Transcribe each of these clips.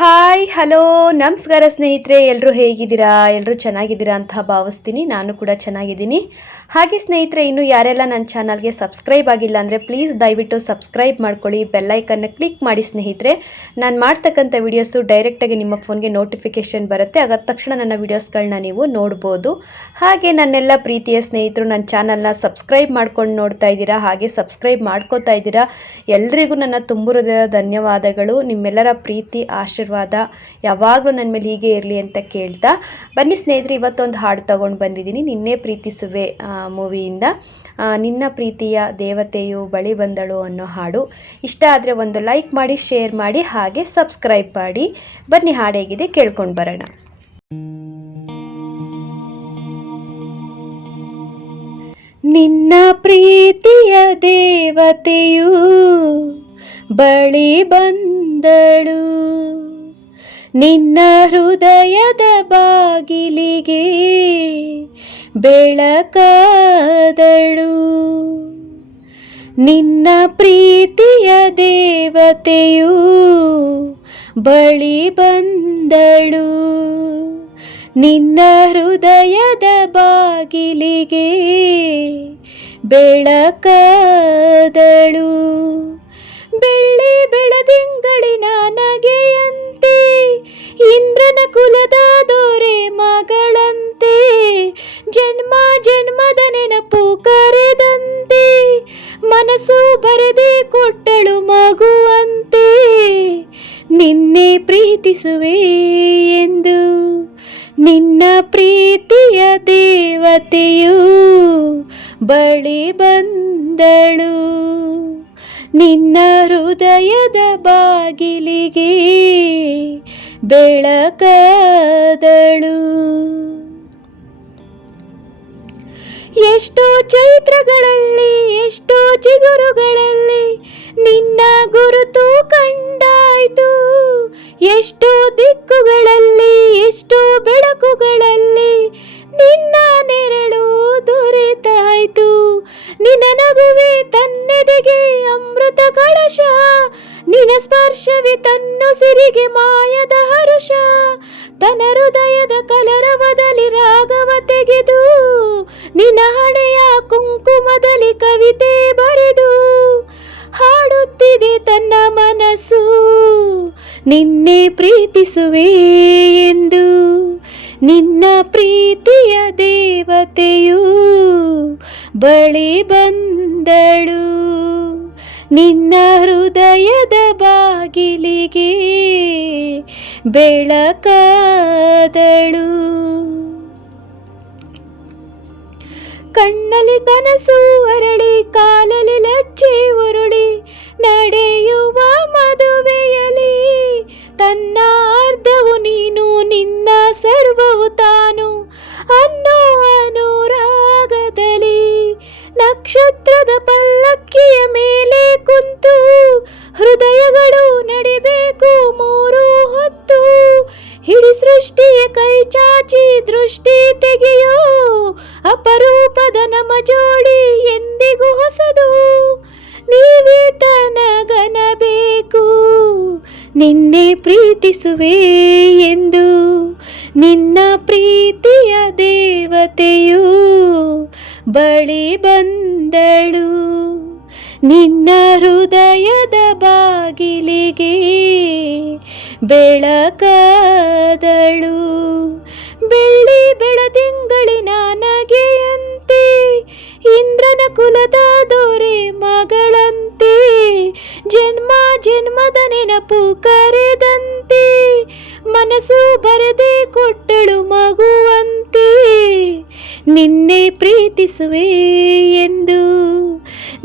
Hi hello ನಮಸ್ಕಾರ ಸ್ನೇಹಿತರೆ, ಎಲ್ಲರೂ ಹೇಗಿದ್ದೀರಾ? ಎಲ್ಲರೂ ಚೆನ್ನಾಗಿದ್ದೀರಾ ಅಂತ ಭಾವಿಸ್ತೀನಿ. ನಾನು ಕೂಡ ಚೆನ್ನಾಗಿದ್ದೀನಿ. ಹಾಗೆ ಸ್ನೇಹಿತರೆ, ಇನ್ನು ಯಾರೆಲ್ಲ ನನ್ನ ಚಾನಲ್ಗೆ ಸಬ್ಸ್ಕ್ರೈಬ್ ಆಗಿಲ್ಲ ಅಂದರೆ ಪ್ಲೀಸ್ ದಯವಿಟ್ಟು ಸಬ್ಸ್ಕ್ರೈಬ್ ಮಾಡ್ಕೊಳ್ಳಿ, ಬೆಲ್ಲೈಕನ್ನ ಕ್ಲಿಕ್ ಮಾಡಿ ಸ್ನೇಹಿತರೆ. ನಾನು ಮಾಡ್ತಕ್ಕಂಥ ವೀಡಿಯೋಸು ಡೈರೆಕ್ಟಾಗಿ ನಿಮ್ಮ ಫೋನ್ಗೆ ನೋಟಿಫಿಕೇಷನ್ ಬರುತ್ತೆ. ಆಗ ತಕ್ಷಣ ನನ್ನ ವೀಡಿಯೋಸ್ಗಳನ್ನ ನೀವು ನೋಡ್ಬೋದು. ಹಾಗೆ ನನ್ನೆಲ್ಲ ಪ್ರೀತಿಯ ಸ್ನೇಹಿತರು ನನ್ನ ಚಾನಲ್ನ ಸಬ್ಸ್ಕ್ರೈಬ್ ಮಾಡ್ಕೊಂಡು ನೋಡ್ತಾ ಇದ್ದೀರಾ, ಹಾಗೆ ಸಬ್ಸ್ಕ್ರೈಬ್ ಮಾಡ್ಕೋತಾ ಇದ್ದೀರಾ. ಎಲ್ರಿಗೂ ನನ್ನ ತುಂಬು ಹೃದಯದ ಧನ್ಯವಾದಗಳು. ನಿಮ್ಮೆಲ್ಲರ ಪ್ರೀತಿ ಆಶೀರ್ವಾದ ಯಾವಾಗಲೂ ನನ್ನ ಮೇಲೆ ಹೀಗೆ ಇರಲಿ ಅಂತ ಕೇಳ್ತಾ ಬನ್ನಿ ಸ್ನೇಹಿತರೆ, ಇವತ್ತೊಂದು ಹಾಡು ತಗೊಂಡು ಬಂದಿದ್ದೀನಿ. ನಿನ್ನೆ ಪ್ರೀತಿಸುವೆ ಮೂವಿಯಿಂದ ನಿನ್ನ ಪ್ರೀತಿಯ ದೇವತೆಯು ಬಳಿ ಬಂದಳು ಅನ್ನೋ ಹಾಡು. ಇಷ್ಟ ಆದರೆ ಒಂದು ಲೈಕ್ ಮಾಡಿ, ಶೇರ್ ಮಾಡಿ, ಹಾಗೆ ಸಬ್ಸ್ಕ್ರೈಬ್ ಮಾಡಿ. ಬನ್ನಿ ಹಾಡು ಹೇಗಿದೆ ಕೇಳ್ಕೊಂಡು ಬರೋಣ. ನಿನ್ನ ಪ್ರೀತಿಯ ದೇವತೆಯು ಬಳಿ ಬಂದಳು, ನಿನ್ನ ಹೃದಯದ ಬಾಗಿಲಿಗೆ ಬೆಳಕಾದಳು. ನಿನ್ನ ಪ್ರೀತಿಯ ದೇವತೆಯು ಬಳಿ ಬಂದಳು, ನಿನ್ನ ಹೃದಯದ ಬಾಗಿಲಿಗೆ ಬೆಳಕಾದಳು. ಬೆಳ್ಳಿ ಬೆಳದಿಂಗಳಿನ ನಗೆಯಂತೆ, ಇಂದ್ರನ ಕುಲದ ದೊರೆ ಮಗಳಂತೆ, ಜನ್ಮ ಜನ್ಮದ ನೆನಪು ಕರೆದಂತೆ, ಮನಸ್ಸು ಬರೆದೇ ಕೊಟ್ಟಳು ಮಗುವಂತೆ. ನಿನ್ನೆ ಪ್ರೀತಿಸುವೆ ಎಂದು ನಿನ್ನ ಪ್ರೀತಿಯ ದೇವತೆಯು ಬಳಿ ಬಂದಳು, ನಿನ್ನ ಹೃದಯದ ಬಾಗಿಲಿಗೆ ಬೆಳಕಾದಳು. ಎಷ್ಟೋ ಚೈತ್ರಗಳಲ್ಲಿ, ಎಷ್ಟೋ ಚಿಗುರುಗಳಲ್ಲಿ ನಿನ್ನ ಗುರುತು ಕಂಡಾಯ್ತು. ಎಷ್ಟೋ ದಿಕ್ಕುಗಳಲ್ಲಿ, ಎಷ್ಟೋ ಬೆಳಕುಗಳಲ್ಲಿ ನಿನ್ನ ನೆರಳು ದೊರೆತಾಯ್ತು. ನಿನ್ನ ನಗುವೆ ತನ್ನೆದೆಗೆ ಅಮೃತ ಕಳಶ, ನಿನ್ನ ಸ್ಪರ್ಶವಿ ತನ್ನುಸಿರಿಗೆ ಮಾಯದ ಹರುಷ. ತನ್ನ ಹೃದಯದ ಕಲರವದಲ್ಲಿ ರಾಗವ ತೆಗೆದು, ನಿನ್ನ ಹಣೆಯ ಕುಂಕುಮದಲ್ಲಿ ಕವಿತೆ ಬರೆದು ಹಾಡುತ್ತಿದೆ ತನ್ನ ಮನಸ್ಸು. ನಿನ್ನೆ ಪ್ರೀತಿಸುವೆ ಎಂದು ನಿನ್ನ ಪ್ರೀತಿಯ ದೇವತೆಯು ಬಳಿ ಬಂದಳು, ನಿನ್ನ ಹೃದಯದ ಬಾಗಿಲಿಗೆ ಬೆಳಕಾದಳು. ಕಣ್ಣಲ್ಲಿ ಕನಸು ಅರಳಿ, ಕಾಲಲ್ಲಿ ಲಜ್ಜೆ ಉರುಳಿ, ನಡೆಯುವ ಮದುವೆಯಲಿ ತನ್ನ ಅರ್ಧವು ನೀನು, ನಿನ್ನ ಸರ್ವವು ತಾನು ಅನ್ನೋ ಅನುರಾಗದಲ್ಲಿ, ನಕ್ಷತ್ರದ ಪಲ್ಲಕ್ಕಿಯ ಮೇಲೆ ಕುಂತು ಹೃದಯಗಳು ನಡಿಬೇಕು ಮೂರು ಹೊತ್ತು. ಹಿಡಿ ಸೃಷ್ಟಿಯ ಕೈ ಚಾಚಿ ದೃಷ್ಟಿ ತೆಗೆಯೋ, ಅಪರೂಪದ ನಮ್ಮ ಜೋಡಿ ಎಂದಿಗೂ ಹೊಸದು. ನೀವೇ ತನಗನಬೇಕು ನಿನ್ನೆ ಪ್ರೀತಿಸುವೆ ಎಂದು ನಿನ್ನ ಪ್ರೀತಿಯ ದೇವತೆಯು ಬಳಿ ಬಂದಳು, ನಿನ್ನ ಹೃದಯದ ಬಾಗಿಲಿಗೆ ಬೆಳಕಾದಳು. ಬೆಳ್ಳಿ ಬೆಳದಿಂಗಳಿನ ನಗೆಯಂತೆ, ಇಂದ್ರನ ಕುಲದ ದೊರೆ ಮಗಳಂತೆ, ಜನ್ಮ ಜನ್ಮದ ನೆನಪು ಕರೆದಂತೆ, ಮನಸ್ಸು ಬರೆದೇ ಕೊಟ್ಟಳು ಮಗುವಂತೆ. ನಿನ್ನೆ ಪ್ರೀತಿಸುವೆ ಎಂದು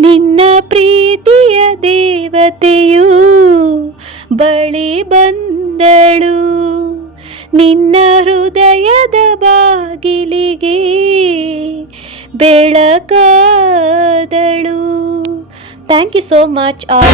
ನಿನ್ನ ಪ್ರೀತಿಯ ದೇವತೆಯು ಬಳಿ ಬಂದಳು, ನಿನ್ನ ಹೃದಯದ ಬಾಗಿಲಿಗೆ ಬೆಳಕಾದಳು. Thank you so much all.